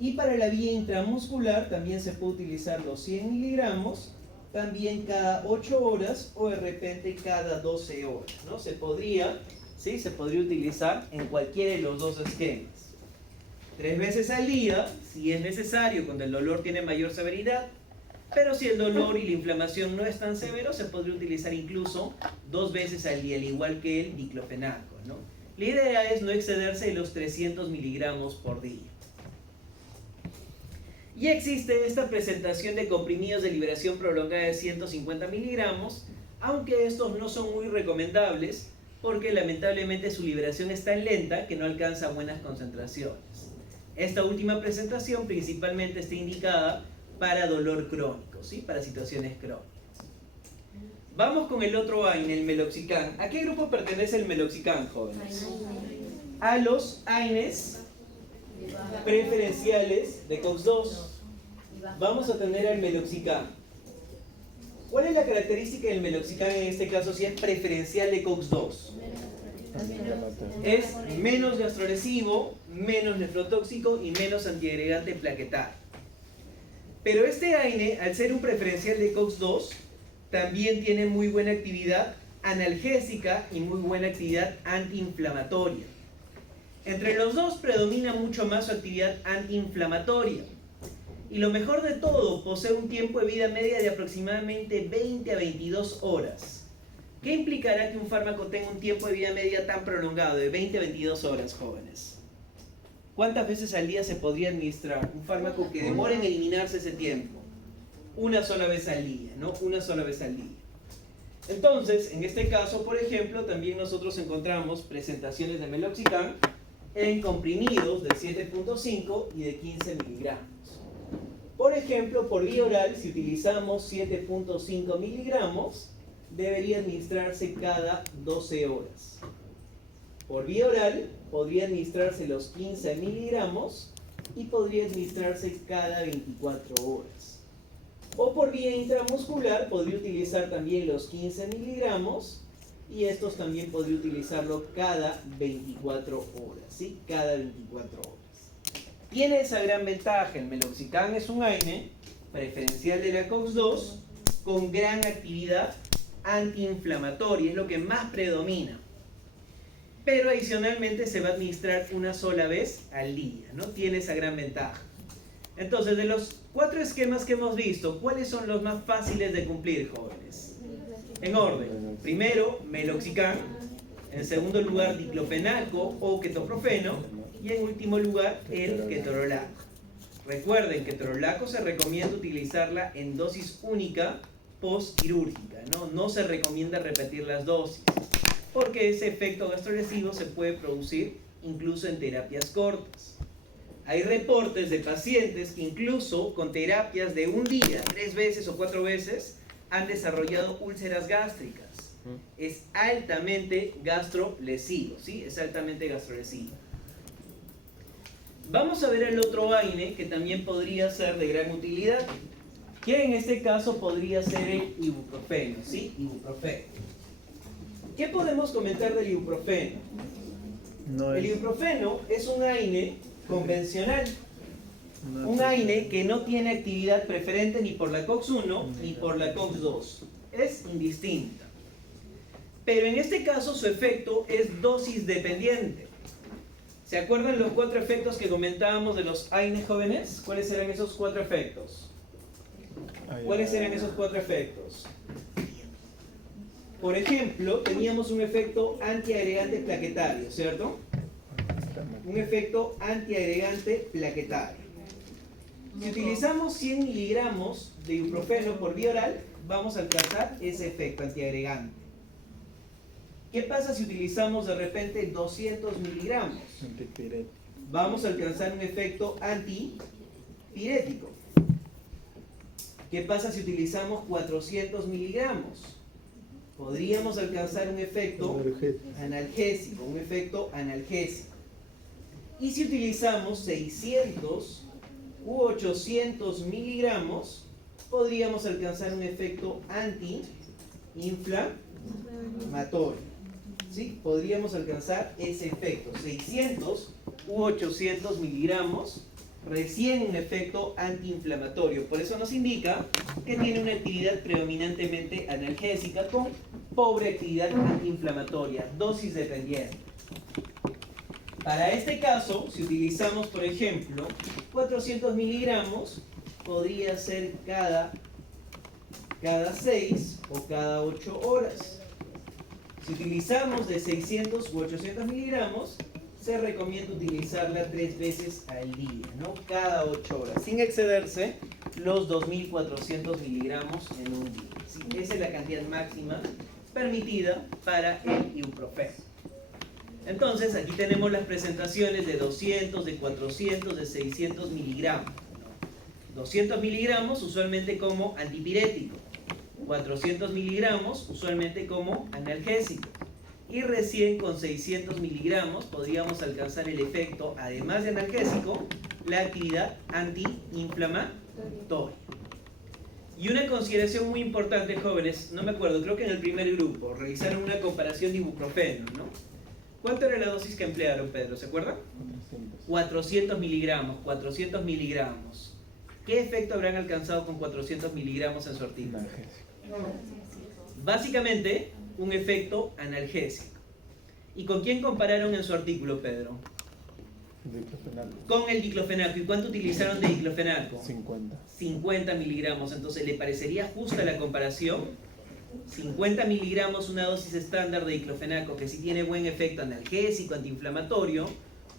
Y para la vía intramuscular también se puede utilizar los 100 miligramos, también cada 8 horas o de repente cada 12 horas, ¿no? Se podría utilizar en cualquiera de los dos esquemas. 3 veces al día, si es necesario, cuando el dolor tiene mayor severidad, pero si el dolor y la inflamación no es tan severo, se podría utilizar incluso 2 veces al día, al igual que el diclofenaco, ¿no? La idea es no excederse de los 300 miligramos por día. Y existe esta presentación de comprimidos de liberación prolongada de 150 miligramos, aunque estos no son muy recomendables porque lamentablemente su liberación es tan lenta que no alcanza buenas concentraciones. Esta última presentación principalmente está indicada para dolor crónico, ¿sí? Para situaciones crónicas. Vamos con el otro AINE, el meloxicam. ¿A qué grupo pertenece el meloxicam, jóvenes? A los AINES preferenciales de COX-2. Vamos a tener al meloxicam. ¿Cuál es la característica del meloxicam en este caso si es preferencial de COX-2? Es menos gastrolesivo, menos nefrotóxico y menos antiagregante plaquetario. Pero este AINE, al ser un preferencial de COX-2, también tiene muy buena actividad analgésica y muy buena actividad antiinflamatoria. Entre los dos predomina mucho más su actividad antiinflamatoria. Y lo mejor de todo, posee un tiempo de vida media de aproximadamente 20 a 22 horas. ¿Qué implicará que un fármaco tenga un tiempo de vida media tan prolongado de 20 a 22 horas, jóvenes? ¿Cuántas veces al día se podría administrar un fármaco que demore en eliminarse ese tiempo? Una sola vez al día, ¿no? Una sola vez al día. Entonces, en este caso, por ejemplo, también nosotros encontramos presentaciones de meloxicam en comprimidos de 7.5 y de 15 miligramos. Por ejemplo, por vía oral, si utilizamos 7.5 miligramos, debería administrarse cada 12 horas. Por vía oral, podría administrarse los 15 miligramos y podría administrarse cada 24 horas. O por vía intramuscular, podría utilizar también los 15 miligramos y estos también podría utilizarlo cada 24 horas, ¿sí? Cada 24 horas. Tiene esa gran ventaja, el meloxicam es un AINE preferencial de la COX-2 con gran actividad antiinflamatoria, es lo que más predomina. Pero adicionalmente se va a administrar una sola vez al día, ¿no? Tiene esa gran ventaja. Entonces, de los 4 esquemas que hemos visto, ¿cuáles son los más fáciles de cumplir, jóvenes? En orden. Primero, meloxicam. En segundo lugar, diclofenaco o ketoprofeno. Y en último lugar, el ketorolaco. Recuerden que ketorolaco se recomienda utilizarla en dosis única postquirúrgica, ¿no? No se recomienda repetir las dosis, porque ese efecto gastrolesivo se puede producir incluso en terapias cortas. Hay reportes de pacientes que incluso con terapias de un día, 3 veces o 4 veces, han desarrollado úlceras gástricas. Es altamente gastrolesivo, ¿sí? Es altamente gastrolesivo. Vamos a ver el otro AINE que también podría ser de gran utilidad, que en este caso podría ser el ibuprofeno, ¿sí? Ibuprofeno. ¿Qué podemos comentar del ibuprofeno? El ibuprofeno es un AINE convencional, un AINE que no tiene actividad preferente ni por la COX-1 ni por la COX-2, es indistinta. Pero en este caso su efecto es dosis dependiente. ¿Se acuerdan los 4 efectos que comentábamos de los AINE jóvenes? ¿Cuáles eran esos 4 efectos? ¿Cuáles eran esos 4 efectos? Por ejemplo, teníamos un efecto antiagregante plaquetario, ¿cierto? Un efecto antiagregante plaquetario. Si utilizamos 100 miligramos de ibuprofeno por vía oral, vamos a alcanzar ese efecto antiagregante. ¿Qué pasa si utilizamos de repente 200 miligramos? Vamos a alcanzar un efecto antipirético. ¿Qué pasa si utilizamos 400 miligramos? Podríamos alcanzar un efecto analgésico, un efecto analgésico. Y si utilizamos 600 u 800 miligramos, podríamos alcanzar un efecto antiinflamatorio. ¿Sí? Podríamos alcanzar ese efecto, 600 u 800 miligramos, recién un efecto antiinflamatorio. Por eso nos indica que tiene una actividad predominantemente analgésica con pobre actividad antiinflamatoria, dosis dependiente. Para este caso, si utilizamos, por ejemplo, 400 miligramos, podría ser cada 6 o cada 8 horas. Si utilizamos de 600 u 800 miligramos, se recomienda utilizarla 3 veces al día, ¿no? Cada 8 horas, sin excederse los 2400 miligramos en un día. ¿Sí? Esa es la cantidad máxima permitida para el ibuprofeno. Entonces, aquí tenemos las presentaciones de 200, de 400, de 600 miligramos. 200 miligramos usualmente como antipirético, 400 miligramos usualmente como analgésico. Y recién con 600 miligramos podríamos alcanzar el efecto, además de analgésico, la actividad antiinflamatoria. Y una consideración muy importante, jóvenes, no me acuerdo, creo que en el primer grupo realizaron una comparación de ibuprofeno, ¿no? ¿Cuánto era la dosis que emplearon, Pedro? ¿Se acuerdan? 400 miligramos, 400 miligramos. ¿Qué efecto habrán alcanzado con 400 miligramos en su artículo? Básicamente, un efecto analgésico. ¿Y con quién compararon en su artículo, Pedro? Diclofenaco. Con el diclofenaco. ¿Y cuánto utilizaron de diclofenaco? 50. 50 miligramos. Entonces, ¿le parecería justa la comparación? 50 miligramos, una dosis estándar de diclofenaco que sí tiene buen efecto analgésico, antiinflamatorio,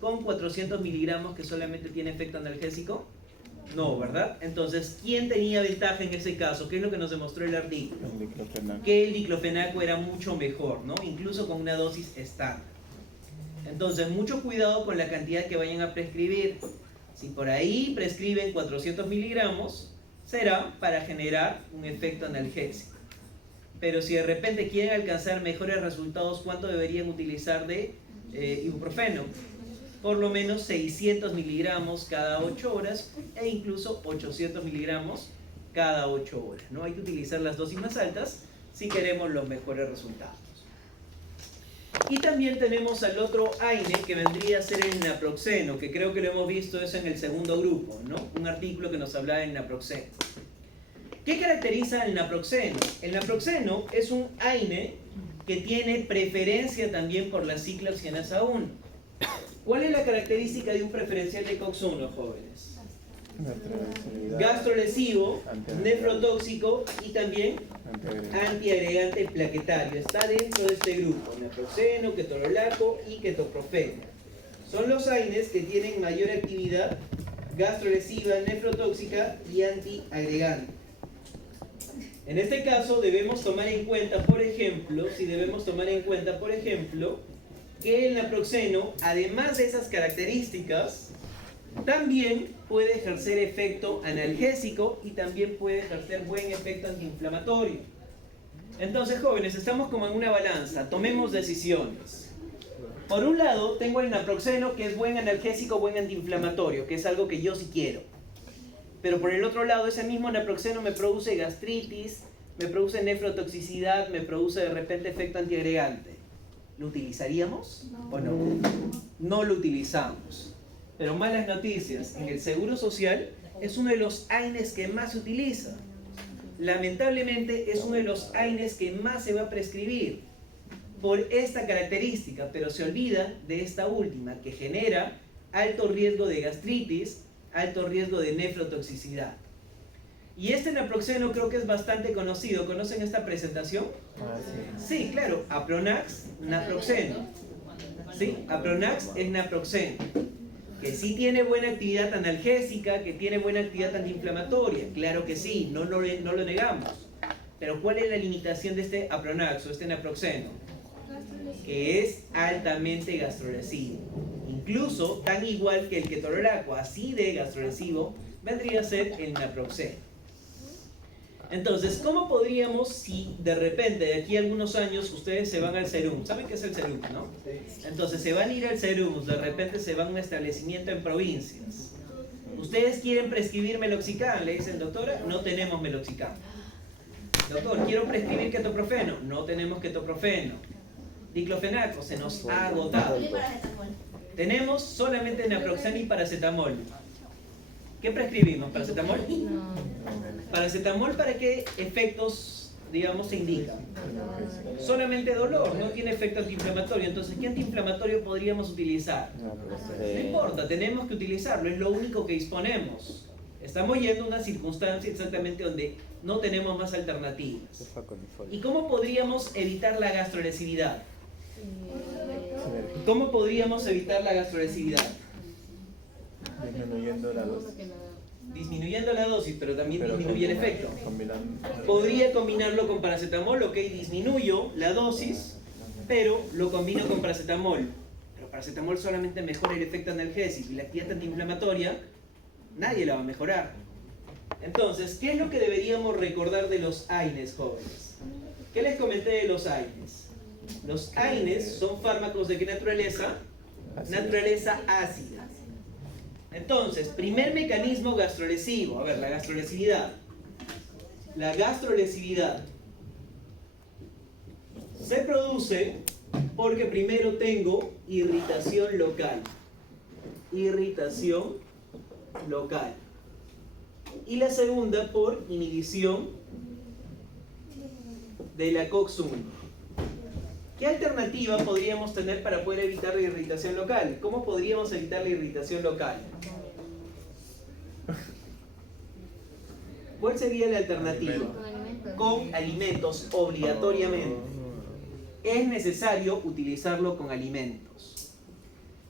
con 400 miligramos que solamente tiene efecto analgésico. No, ¿verdad? Entonces, ¿quién tenía ventaja en ese caso? ¿Qué es lo que nos demostró el artículo? El diclofenaco. Que el diclofenaco era mucho mejor, ¿no? Incluso con una dosis estándar. Entonces, mucho cuidado con la cantidad que vayan a prescribir. Si por ahí prescriben 400 miligramos, será para generar un efecto analgésico. Pero si de repente quieren alcanzar mejores resultados, ¿cuánto deberían utilizar de ibuprofeno? Por lo menos 600 miligramos cada 8 horas e incluso 800 miligramos cada 8 horas, ¿no? Hay que utilizar las dosis más altas si queremos los mejores resultados. Y también tenemos al otro AINE que vendría a ser el naproxeno, que creo que lo hemos visto eso en el segundo grupo, ¿no? Un artículo que nos hablaba del naproxeno. ¿Qué caracteriza el naproxeno? El naproxeno es un AINE que tiene preferencia también por la ciclooxigenasa 1. ¿Cuál es la característica de un preferencial de COX-1, jóvenes? Gastrolesivo, nefrotóxico y también antiagregante plaquetario. Está dentro de este grupo, naproxeno, ketorolaco y ketoprofeno. Son los AINES que tienen mayor actividad gastrolesiva, nefrotóxica y antiagregante. En este caso debemos tomar en cuenta, por ejemplo, que el naproxeno, además de esas características, También puede ejercer efecto analgésico y también puede ejercer buen efecto antiinflamatorio. Entonces, jóvenes, estamos como en una balanza. Tomemos decisiones. Por un lado, tengo el naproxeno, que es buen analgésico, buen antiinflamatorio, que es algo que yo sí quiero. Pero por el otro lado, ese mismo naproxeno me produce gastritis, me produce nefrotoxicidad, me produce de repente efecto antiagregante. ¿Lo utilizaríamos o no? No lo utilizamos. Pero malas noticias, en el Seguro Social es uno de los AINES que más se utiliza. Lamentablemente es uno de los AINES que más se va a prescribir por esta característica, pero se olvida de esta última, que genera alto riesgo de gastritis, alto riesgo de nefrotoxicidad. Y este naproxeno creo que es bastante conocido. ¿Conocen esta presentación? Sí, claro. Apronax, naproxeno. Sí, Apronax es naproxeno. Que sí tiene buena actividad analgésica, que tiene buena actividad antiinflamatoria. Claro que sí, no lo negamos. Pero ¿cuál es la limitación de este Apronax o este naproxeno? Que es altamente gastrolesivo. Incluso tan igual que el ketorolaco, así de gastrolesivo, vendría a ser el naproxeno. Entonces, ¿cómo podríamos, si de repente de aquí a algunos años ustedes se van al Serum? ¿Saben qué es el Serum, no? Entonces se van a ir al Serum, de repente se van a un establecimiento en provincias. Ustedes quieren prescribir meloxicam, le dicen, doctora, no tenemos meloxicam. Doctor, quiero prescribir ketoprofeno, no tenemos ketoprofeno. Diclofenaco, se nos ha agotado. Tenemos solamente naproxeno y paracetamol. ¿Qué prescribimos? ¿Paracetamol? No. ¿Paracetamol para qué efectos, digamos, se indican? Solamente dolor, no tiene efecto antiinflamatorio. Entonces, ¿qué antiinflamatorio podríamos utilizar? No importa, tenemos que utilizarlo, es lo único que disponemos. Estamos yendo a una circunstancia exactamente donde no tenemos más alternativas. ¿Y cómo podríamos evitar la gastrolesividad? ¿Cómo podríamos evitar la gastrolesividad? Disminuyendo la dosis. Disminuyendo la dosis, pero también disminuye el efecto. Podría combinarlo con paracetamol, ok, disminuyo la dosis, pero lo combino con paracetamol. Pero paracetamol solamente mejora el efecto analgésico y la actividad antiinflamatoria nadie la va a mejorar. Entonces, ¿qué es lo que deberíamos recordar de los AINES, jóvenes? ¿Qué les comenté de los AINES? Los AINES son fármacos de qué naturaleza? Naturaleza ácida. Entonces, primer mecanismo gastrolesivo. A ver, la gastrolesividad. La gastrolesividad se produce porque primero tengo irritación local. Irritación local. Y la segunda por inhibición de la COX-1. ¿Qué alternativa podríamos tener para poder evitar la irritación local? ¿Cómo podríamos evitar la irritación local? ¿Cuál sería la alternativa? Con alimentos, obligatoriamente. Es necesario utilizarlo con alimentos.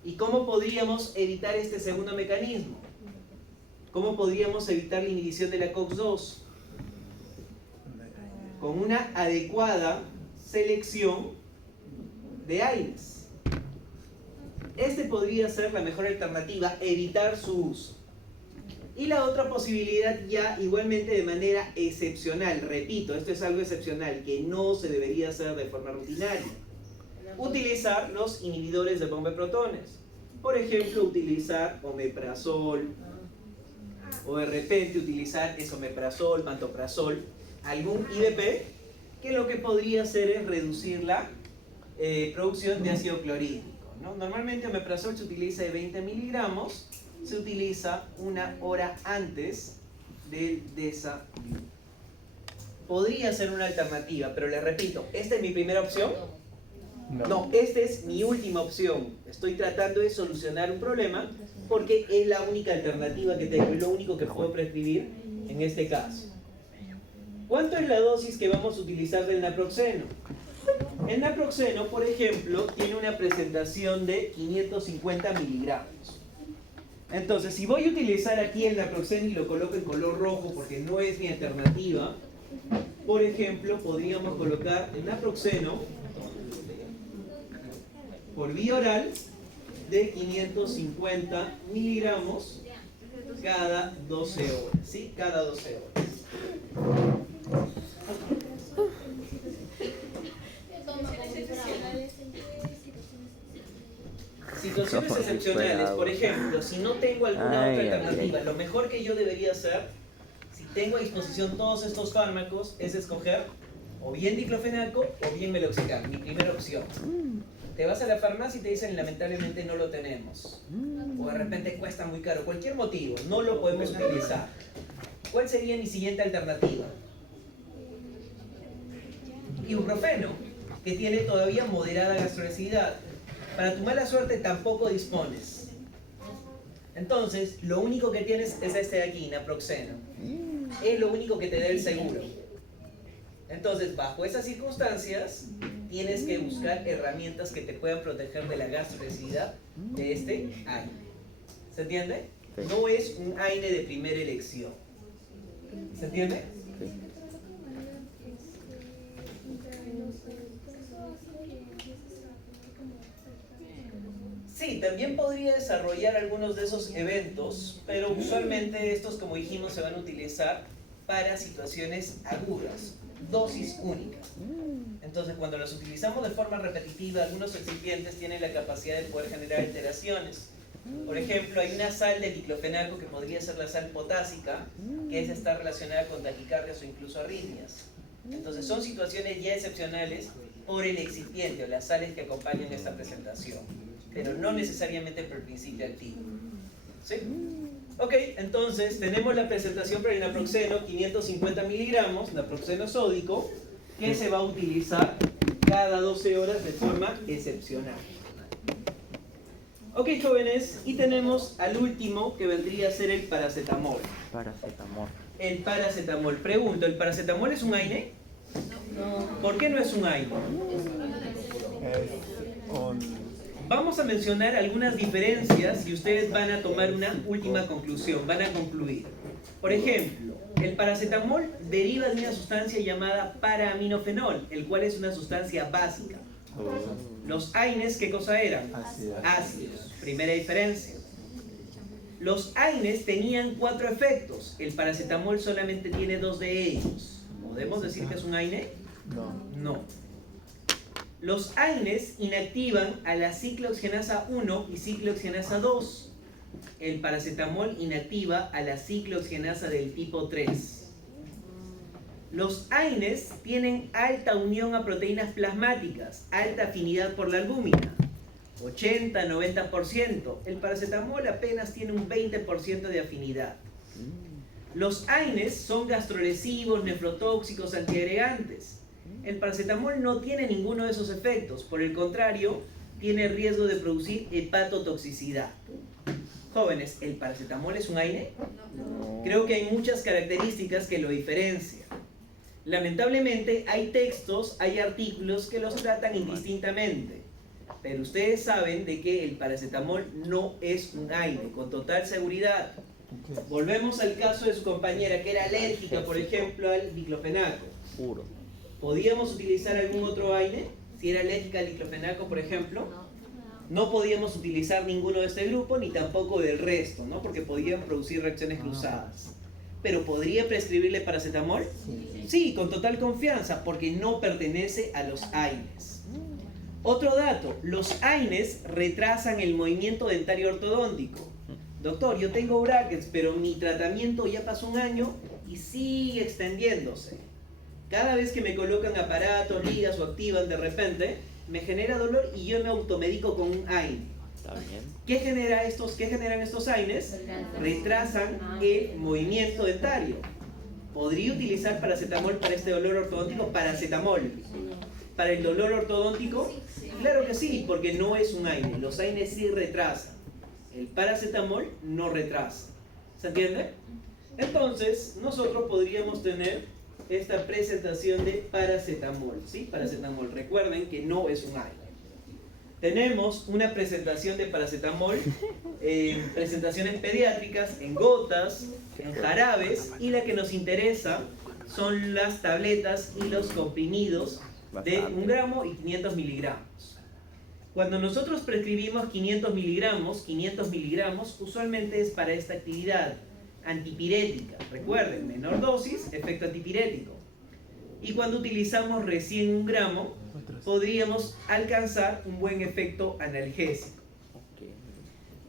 ¿Y cómo podríamos evitar este segundo mecanismo? ¿Cómo podríamos evitar la inhibición de la COX-2? Con una adecuada selección de AINES. Este podría ser la mejor alternativa, evitar su uso. Y la otra posibilidad, ya igualmente de manera excepcional, repito, esto es algo excepcional que no se debería hacer de forma rutinaria, utilizar los inhibidores de bomba de protones. Por ejemplo, utilizar omeprazol, o de repente utilizar esomeprazol, pantoprazol, algún IBP, que lo que podría hacer es reducir la producción de ácido clorhídrico, ¿no? Normalmente omeprazol se utiliza de 20 miligramos, se utiliza una hora antes del desayuno. Podría ser una alternativa, pero les repito, ¿esta es mi primera opción? No, esta es mi última opción. Estoy tratando de solucionar un problema porque es la única alternativa que tengo, es lo único que puedo prescribir en este caso. ¿Cuánto es la dosis que vamos a utilizar del naproxeno? El naproxeno, por ejemplo, tiene una presentación de 550 miligramos. Entonces, si voy a utilizar aquí el naproxeno y lo coloco en color rojo porque no es mi alternativa, por ejemplo, podríamos colocar el naproxeno por vía oral de 550 miligramos cada 12 horas, ¿sí? Cada 12 horas. Situaciones excepcionales, por ejemplo, si no tengo alguna otra alternativa, lo mejor que yo debería hacer, si tengo a disposición todos estos fármacos, es escoger o bien diclofenaco o bien meloxicam, mi primera opción. Te vas a la farmacia y te dicen lamentablemente no lo tenemos, o de repente cuesta muy caro, cualquier motivo, no lo podemos utilizar. ¿Cuál sería mi siguiente alternativa? Ibuprofeno, que tiene todavía moderada gastroacididad. Para tu mala suerte tampoco dispones. Entonces, lo único que tienes es este de aquí, naproxeno. Es lo único que te da el seguro. Entonces, bajo esas circunstancias, tienes que buscar herramientas que te puedan proteger de la gastroacididad de este AINE. ¿Se entiende? No es un AINE de primera elección. ¿Se entiende? Sí, también podría desarrollar algunos de esos eventos, pero usualmente estos, como dijimos, se van a utilizar para situaciones agudas, dosis únicas. Entonces, cuando los utilizamos de forma repetitiva, algunos excipientes tienen la capacidad de poder generar alteraciones. Por ejemplo, hay una sal de diclofenaco que podría ser la sal potásica, que está relacionada con taquicardias o incluso arritmias. Entonces, son situaciones ya excepcionales por el excipiente o las sales que acompañan esta presentación, pero no necesariamente por el principio activo. ¿Sí? Ok, entonces tenemos la presentación para el naproxeno, 550 miligramos, naproxeno sódico, que se va a utilizar cada 12 horas de forma excepcional. Ok, jóvenes, y tenemos al último que vendría a ser el paracetamol. Paracetamol. El paracetamol. Pregunto, ¿el paracetamol es un AINE? No. ¿Por qué no es un AINE? Vamos a mencionar algunas diferencias y ustedes van a tomar una última conclusión, van a concluir. Por ejemplo, el paracetamol deriva de una sustancia llamada para-aminofenol, el cual es una sustancia básica. Los AINES, ¿qué cosa eran? Ácidos. Primera diferencia. Los AINES tenían 4 efectos, el paracetamol solamente tiene 2 de ellos. ¿Podemos decir que es un AINE? No. Los AINES inactivan a la ciclooxigenasa 1 y ciclooxigenasa 2. El paracetamol inactiva a la ciclooxigenasa del tipo 3. Los AINES tienen alta unión a proteínas plasmáticas, alta afinidad por la albúmina, 80-90%. El paracetamol apenas tiene un 20% de afinidad. Los AINES son gastrolesivos, nefrotóxicos, antiagregantes. El paracetamol no tiene ninguno de esos efectos, por el contrario, tiene riesgo de producir hepatotoxicidad. Jóvenes, ¿el paracetamol es un AINE? No. Creo que hay muchas características que lo diferencian. Lamentablemente hay textos, hay artículos que los tratan indistintamente, pero ustedes saben de que el paracetamol no es un AINE, con total seguridad. Volvemos al caso de su compañera que era alérgica, por ejemplo, al diclofenaco. Puro. ¿Podíamos utilizar algún otro AINE? Si era alérgica al diclofenaco, por ejemplo, no podíamos utilizar ninguno de este grupo, ni tampoco del resto, ¿no? Porque podían producir reacciones cruzadas. ¿Pero podría prescribirle paracetamol? Sí, con total confianza, porque no pertenece a los AINES. Otro dato, los AINES retrasan el movimiento dentario ortodóntico. Doctor, yo tengo brackets, pero mi tratamiento ya pasó un año y sigue extendiéndose. Cada vez que me colocan aparatos, ligas o activan de repente, me genera dolor y yo me automedico con un AINE. Está bien. ¿Qué generan estos AINES? Retrasan el movimiento dentario. ¿Podría utilizar paracetamol para este dolor ortodóntico? Paracetamol. ¿Para el dolor ortodóntico? Claro que sí, porque no es un AINE. Los AINES sí retrasan. El paracetamol no retrasa. ¿Se entiende? Entonces, nosotros podríamos tener esta presentación de paracetamol. ¿Sí? Paracetamol. Recuerden que no es un AINE. Tenemos una presentación de paracetamol en presentaciones pediátricas, en gotas, en jarabes, y la que nos interesa son las tabletas y los comprimidos de 1 gramo y 500 miligramos. Cuando nosotros prescribimos 500 miligramos usualmente es para esta actividad antipirética. Recuerden, menor dosis, efecto antipirético. Y cuando utilizamos recién 1 gramo, podríamos alcanzar un buen efecto analgésico.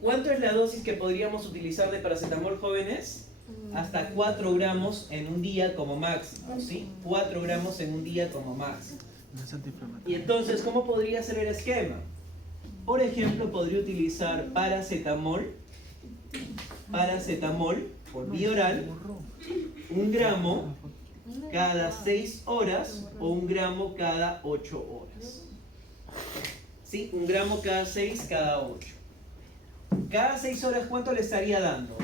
¿Cuánto es la dosis que podríamos utilizar de paracetamol, jóvenes? Hasta 4 gramos en un día como máximo, ¿sí? 4 gramos en un día como máximo. Y entonces, ¿cómo podría ser el esquema? Por ejemplo, podría utilizar paracetamol por vía oral, 1 gramo cada 6 horas o 1 gramo cada 8 horas. ¿Sí? 1 gramo cada 6, cada 8. Cada 6 horas, ¿cuánto le estaría dando?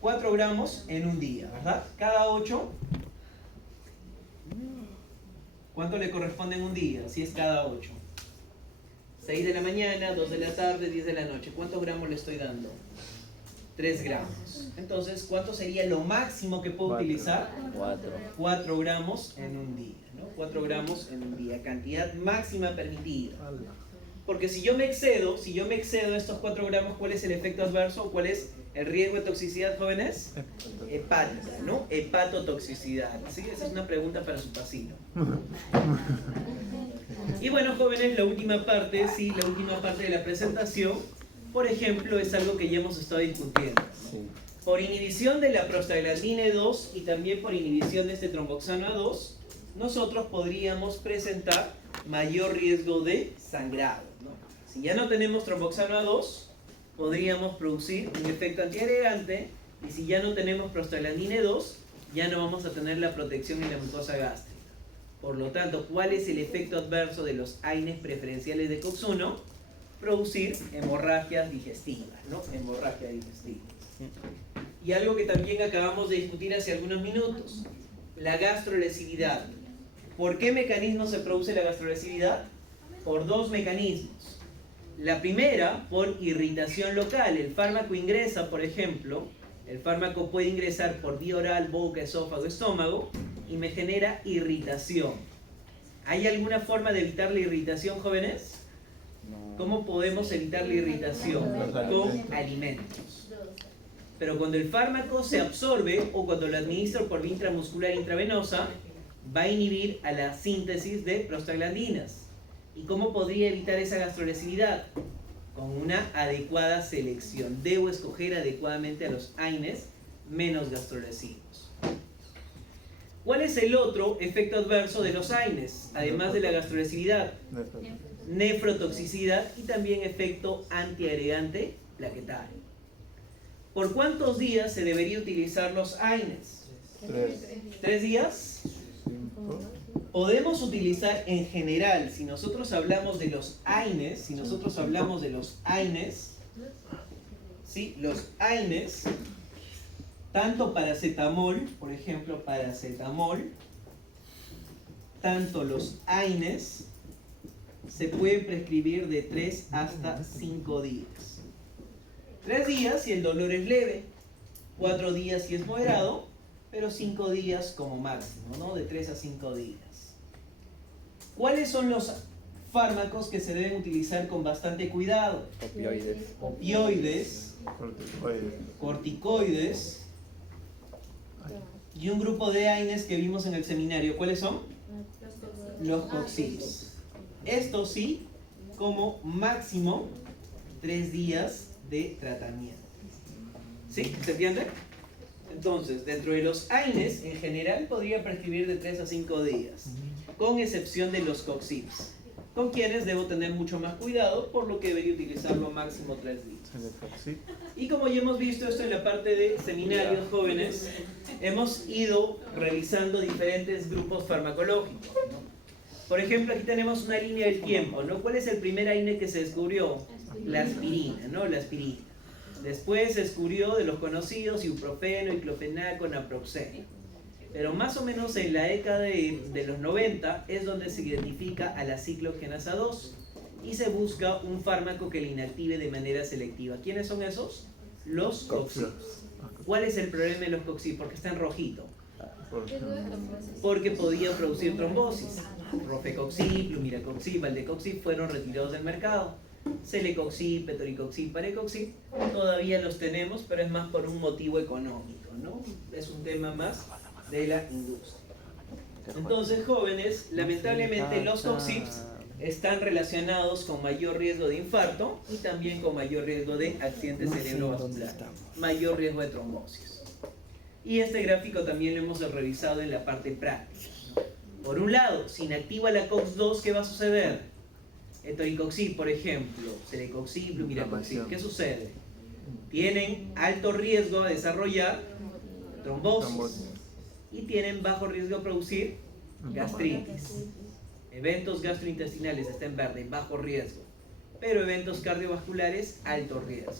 4 gramos en un día, ¿verdad? Cada 8, ¿cuánto le corresponde en un día? Si es cada 8. 6 de la mañana, 2 de la tarde, 10 de la noche. ¿Cuántos gramos le estoy dando? 3 gramos. Entonces, ¿cuánto sería lo máximo que puedo utilizar? 4 gramos en un día, ¿no? 4 gramos en un día, cantidad máxima permitida. Porque si yo me excedo estos 4 gramos, ¿cuál es el efecto adverso? ¿Cuál es el riesgo de toxicidad, jóvenes? Hepática, ¿no? Hepatotoxicidad. ¿Sí? Esa es una pregunta para su pasino. Y bueno, jóvenes, la última parte de la presentación, por ejemplo, es algo que ya hemos estado discutiendo, ¿no? Por inhibición de la prostaglandina 2 y también por inhibición de este tromboxano A2, nosotros podríamos presentar mayor riesgo de sangrado, ¿no? Si ya no tenemos tromboxano A2, podríamos producir un efecto antiagregante, y si ya no tenemos prostaglandina 2, ya no vamos a tener la protección en la mucosa gástrica. Por lo tanto, ¿cuál es el efecto adverso de los AINES preferenciales de COX-1? Producir hemorragias digestivas, ¿no? Hemorragia digestiva. Y algo que también acabamos de discutir hace algunos minutos, la gastrolesividad. ¿Por qué mecanismo se produce la gastrolesividad? Por 2 mecanismos. La primera, por irritación local. El fármaco ingresa, por ejemplo, el fármaco puede ingresar por vía oral, boca, esófago, estómago, y me genera irritación. ¿Hay alguna forma de evitar la irritación, jóvenes? ¿Cómo podemos evitar la irritación? Con alimentos. Pero cuando el fármaco se absorbe o cuando lo administro por vía intramuscular intravenosa, va a inhibir a la síntesis de prostaglandinas. ¿Y cómo podría evitar esa gastrolesividad? Con una adecuada selección. Debo escoger adecuadamente a los AINES menos gastrolesivos. ¿Cuál es el otro efecto adverso de los AINES? Además de la gastrolesividad, nefrotoxicidad y también efecto antiagregante plaquetario. ¿Por cuántos días se debería utilizar los AINES? 3 días. Podemos utilizar en general, si nosotros hablamos de los AINES, ¿sí? Los AINES, tanto paracetamol, por ejemplo, tanto los AINES se pueden prescribir de 3 hasta 5 días. 3 días si el dolor es leve, 4 días si es moderado, pero 5 días como máximo, ¿no? De 3 a 5 días. ¿Cuáles son los fármacos que se deben utilizar con bastante cuidado? Opioides, corticoides y un grupo de AINES que vimos en el seminario. ¿Cuáles son? Los COX-IPs. Esto sí, como máximo 3 días de tratamiento. ¿Sí? ¿Se entiende? Entonces, dentro de los AINES, en general podría prescribir de 3 a 5 días, con excepción de los COX-IPs, con quienes debo tener mucho más cuidado, por lo que debería utilizarlo máximo 3 días. Y como ya hemos visto esto en la parte de seminarios jóvenes, hemos ido revisando diferentes grupos farmacológicos, ¿no? Por ejemplo, aquí tenemos una línea del tiempo, ¿no? ¿Cuál es el primer AINE que se descubrió? La aspirina, ¿no? La aspirina. Después se descubrió de los conocidos ibuprofeno, diclofenaco, naproxeno. Pero más o menos en la década de los 90 es donde se identifica a la cicloogenasa 2 y se busca un fármaco que la inactive de manera selectiva. ¿Quiénes son esos? Los COX-IPs. ¿Cuál es el problema de los COX-IPs? Porque está en rojito. porque podían producir trombosis. Rofecoxib, lumiracoxib, valdecoxib fueron retirados del mercado. Celecoxib, petoricoxib, parecoxib todavía los tenemos, pero es más por un motivo económico, ¿no? Es un tema más de la industria. Entonces, jóvenes, lamentablemente los coxips están relacionados con mayor riesgo de infarto y también con mayor riesgo de accidente cerebrovascular, mayor riesgo de trombosis. Y este gráfico también lo hemos revisado en la parte práctica, ¿no? Por un lado, si inactiva la COX-2, ¿qué va a suceder? Etoricoxib, por ejemplo, celecoxib, lumiracoxib, ¿qué sucede? Tienen alto riesgo de desarrollar trombosis y tienen bajo riesgo de producir gastritis. Eventos gastrointestinales está en verde, bajo riesgo, pero eventos cardiovasculares, alto riesgo.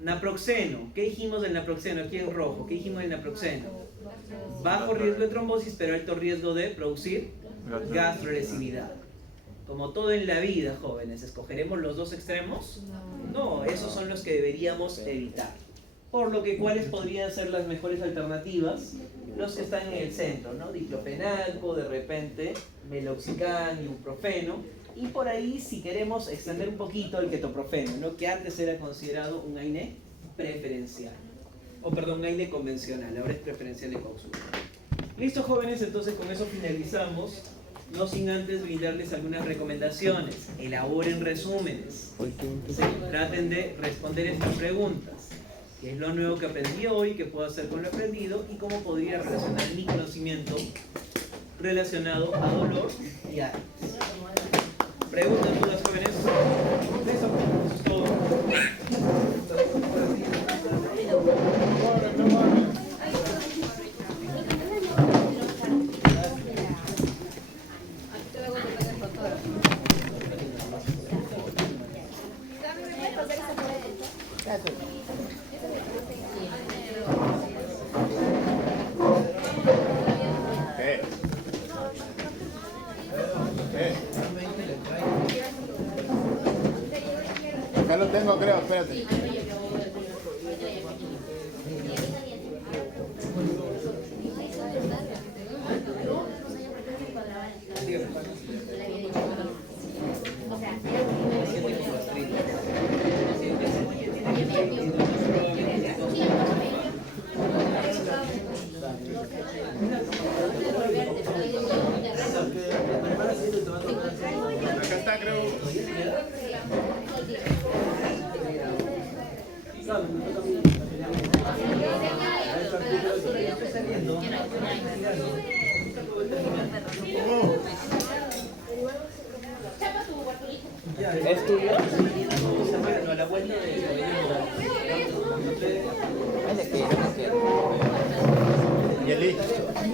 Naproxeno, ¿qué dijimos del naproxeno? Aquí en rojo, ¿qué dijimos del naproxeno? Bajo riesgo de trombosis, pero alto riesgo de producir gastrolesividad. Como todo en la vida, jóvenes, ¿escogeremos los dos extremos? No, esos son los que deberíamos evitar. Por lo que, ¿cuáles podrían ser las mejores alternativas? Los que están en el centro, ¿no? Diclofenaco, de repente, meloxicam, ibuprofeno. Y por ahí, si queremos extender un poquito el ketoprofeno, ¿no? Que antes era considerado un AINE preferencial. O perdón, un AINE convencional, ahora es preferencial de consulta. Listo, jóvenes, entonces con eso finalizamos. No sin antes brindarles algunas recomendaciones. Elaboren resúmenes. Traten de responder estas preguntas. ¿Qué es lo nuevo que aprendí hoy? ¿Qué puedo hacer con lo aprendido? ¿Y cómo podría relacionar mi conocimiento relacionado a dolor y a herpes? ¿Preguntas, dudas, jóvenes? Eso es todo. Acá lo tengo, creo, espérate. O sea,